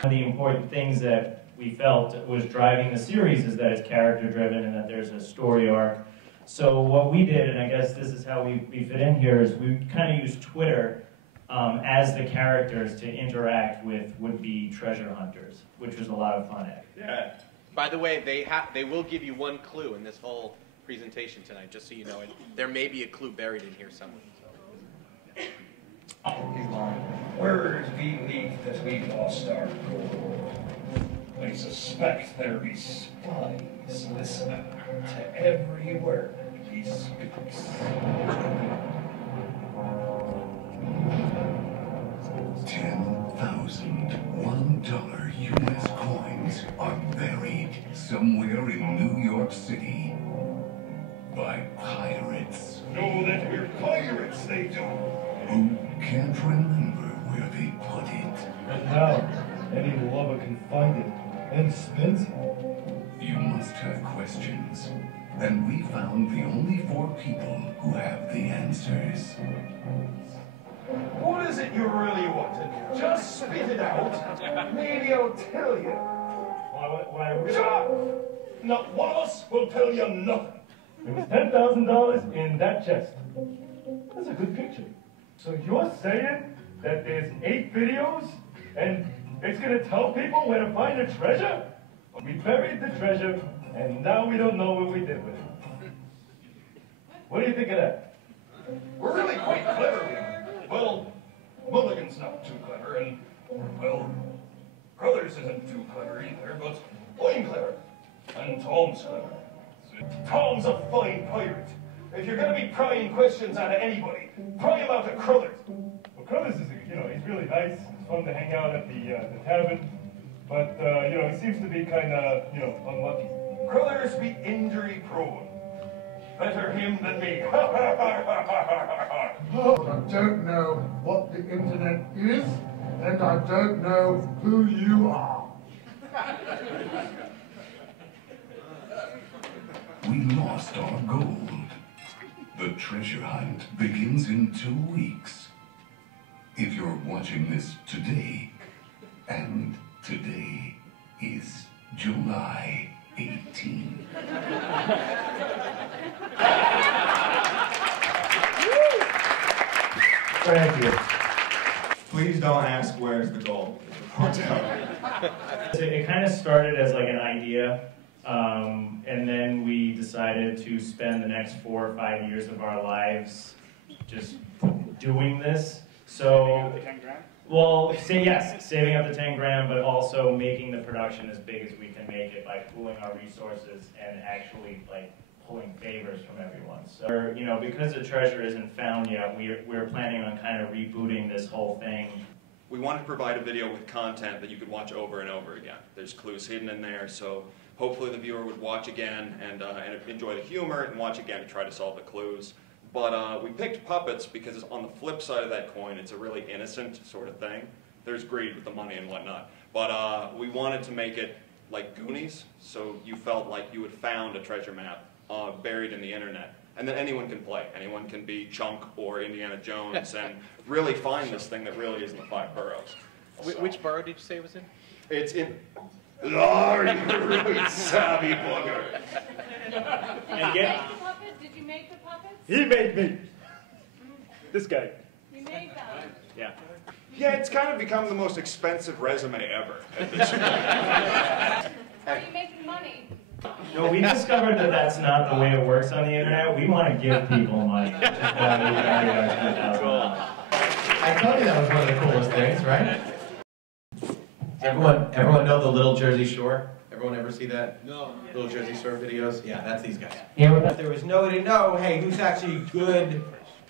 One of the important things that we felt was driving the series is that it's character-driven and that there's a story arc. So what we did, and I guess this is how we fit in here, is we kind of used Twitter as the characters to interact with would-be treasure hunters, which was a lot of fun. Yeah. By the way, they will give you one clue in this whole presentation tonight, just so you know. There may be a clue buried in here somewhere. Word beneath that we lost our gold. I suspect there be spies listening to every word he speaks. $10,000 US coins are buried somewhere in New York City by pirates. Know that we're pirates, they do. Who can't remember where they put it. And how any lover can find it and spend it. You must have questions. And we found the only 4 people who have the answers. What is it you really wanted? Just spit it out. Maybe I'll tell you. Shut up! Not one of us will tell you nothing. There was $10,000 in that chest. That's a good picture. So you're saying that there's 8 videos and it's going to tell people where to find the treasure? We buried the treasure and now we don't know what we did with it. What do you think of that? We're really quite clever. Well, Mulligan's not too clever, and, well, Crothers isn't too clever either, but I'm clever. And Tom's clever. Tom's a fine pirate. If you're going to be prying questions out of anybody, pry them out of Crothers. Well, Crothers is, he's really nice. It's fun to hang out at the tavern. But, he seems to be kind of, unlucky. Crothers be injury prone. Better him than me. I don't know what the internet is, and I don't know who you are. We lost our gold. The treasure hunt begins in 2 weeks. If you're watching this today, and today is July 18. Thank you. Please don't ask where's the gold. It kind of started as like an idea, and then we decided to spend the next 4 or 5 years of our lives just doing this. So, well, saving up the 10 grand, but also making the production as big as we can make it by pooling our resources and actually like pulling favors from everyone. So, because the treasure isn't found yet, we're planning on kind of rebooting this whole thing. We wanted to provide a video with content that you could watch over and over again. There's clues hidden in there, so hopefully the viewer would watch again and enjoy the humor and watch again to try to solve the clues. But we picked puppets because on the flip side of that coin, it's a really innocent sort of thing. There's greed with the money and whatnot. But we wanted to make it like Goonies, so you felt like you had found a treasure map buried in the internet. And then anyone can play. Anyone can be Chunk or Indiana Jones and really find this thing that really is in the 5 boroughs. So. Which borough did you say it was in? It's in... Lord, you're really savvy bugger. And Did you make the puppets? He made me. This guy. You made them. Yeah. Yeah, it's kind of become the most expensive resume ever at this point. Are you making money? No, we discovered that that's not the way it works on the internet. We want to give people money. I told you that was one of the coolest things, right? Everyone know the Little Jersey Shore? Everyone ever see that? No. Little Jersey Shore videos? Yeah, that's these guys. Yeah, There was no way to know, hey, who's actually good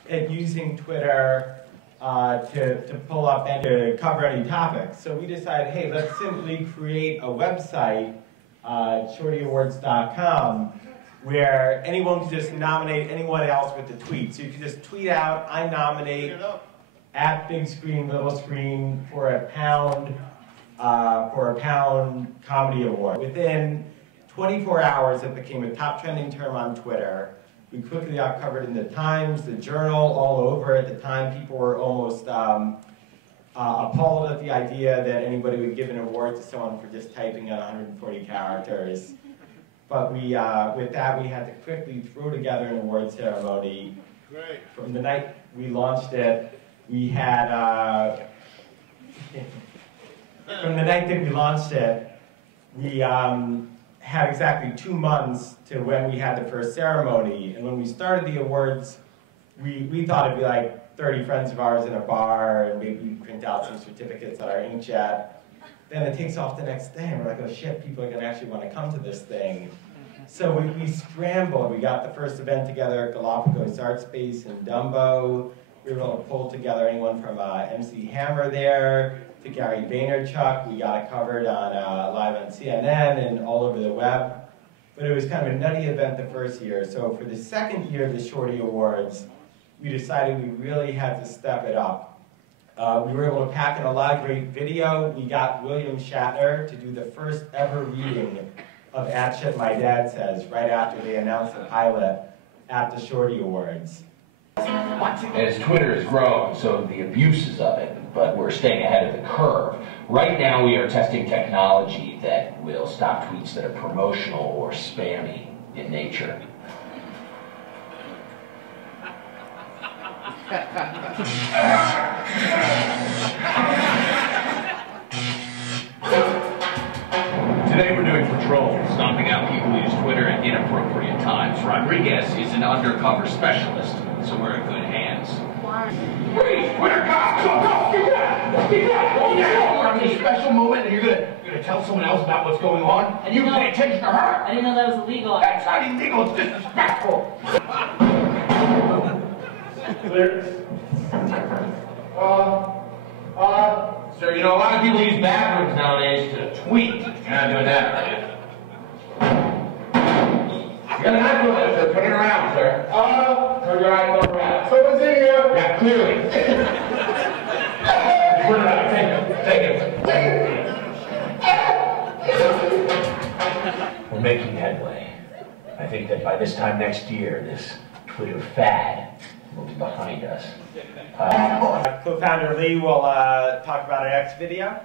at using Twitter to pull up and to cover any topics. So we decided, hey, let's simply create a website, shortyawards.com, where anyone can just nominate anyone else with the tweet. So you can just tweet out, I nominate at BigScreen, LittleScreen for a pound comedy award. Within 24 hours, it became a top trending term on Twitter. We quickly got covered in the Times, the Journal, all over. At the time, people were almost appalled at the idea that anybody would give an award to someone for just typing out 140 characters. But we, with that, we had to quickly throw together an award ceremony. Great. From the night we launched it, we had, from the night that we launched it, we had exactly 2 months to when we had the first ceremony. And when we started the awards, we thought it'd be like 30 friends of ours in a bar, and maybe we'd print out some certificates on our inkjet. Then it takes off the next day, and we're like, oh shit, people are gonna actually want to come to this thing. So we scrambled. We got the first event together at Galapagos Art Space in Dumbo. We were able to pull together anyone from MC Hammer there to Gary Vaynerchuk. We got it covered on live on CNN and all over the web. But it was kind of a nutty event the first year. So for the second year of the Shorty Awards, we decided we really had to step it up. We were able to pack in a lot of great video. We got William Shatner to do the first ever reading of At Shit My Dad Says right after they announced the pilot at the Shorty Awards. As Twitter has grown, so the abuses of it, but we're staying ahead of the curve. Right now we are testing technology that will stop tweets that are promotional or spammy in nature. Today we're doing patrols, stomping out people who use Twitter at inappropriate times. Rodriguez is an undercover specialist, so we're in good hands. Freeze! Twitter cops! Go! Get down! Get down! You're having a special moment and you're gonna tell someone else about what's going on? And you pay attention to her? I didn't know that was illegal. That's not illegal, it's disrespectful! Clear. Sir, you know, a lot of people use bathrooms nowadays to tweet. You're not doing that, are you? You got an iPhone there, sir. Turn it around, sir. Turn your iPhone around. Someone's in here. Yeah, clearly. Put it out. Take it. We're making headway. I think that by this time next year, this Twitter fad will be behind us. Co-founder Lee will talk about our next video.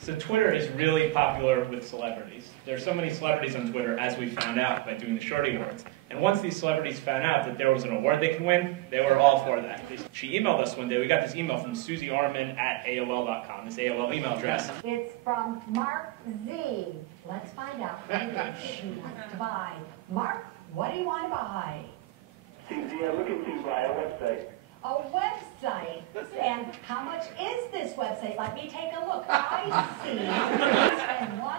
So Twitter is really popular with celebrities. There are so many celebrities on Twitter, as we found out by doing the Shorty Awards. And once these celebrities found out that there was an award they can win, they were all for that. She emailed us one day. We got this email from Susie Orman at AOL.com, this AOL email address. It's from Mark Z. Let's find out what it is she wants to buy. Mark, what do you want to buy? Susie, I'm looking to buy a website. A website? And how much is this website? Let me take a look. I see you spend $1.5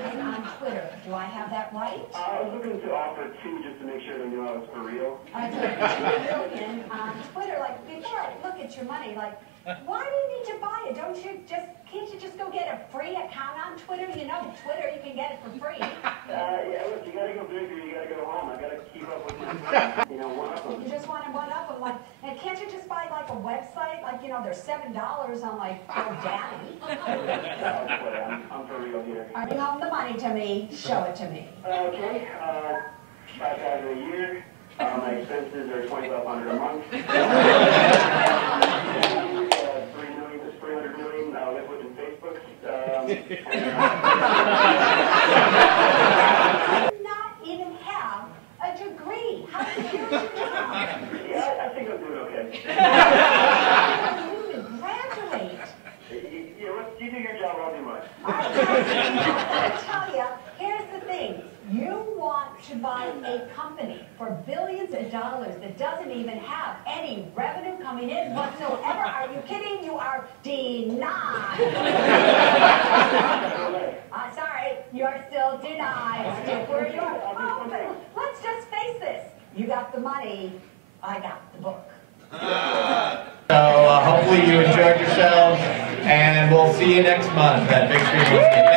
million on Twitter. Do I have that right? I was looking to offer $2 just to make sure they knew I was for real. I took $2 million on Twitter. Like, before I look at your money, like, why do you need to buy it? Can't you just go get a free account on Twitter? You know, Twitter, you can get it for free. Yeah, look, you gotta go big or you gotta go home. I gotta keep up with my friends. You know, one up them. You just want to one up them, like, and can't you just buy like a website? Like, you know, there's $7 on like GoDaddy. I'm for real here. Bring home the money to me. Show it to me. Okay, $5,000 a year. My expenses are $2,500 a month. 300 million liquid in Facebook. Not even have a degree. How did you do your job? Yeah, I think I'm doing okay. You didn't graduate. You do your job, I'll do mine. I tell you, here's the thing. You want to buy a company for billions of dollars that doesn't even have any revenue coming in whatsoever. Are you kidding? You are denied. Sorry, you're still denied. Stick where you are. Oh, but let's just face this. You got the money. I got the book. So hopefully you enjoyed yourselves, and we'll see you next month at BigScreen.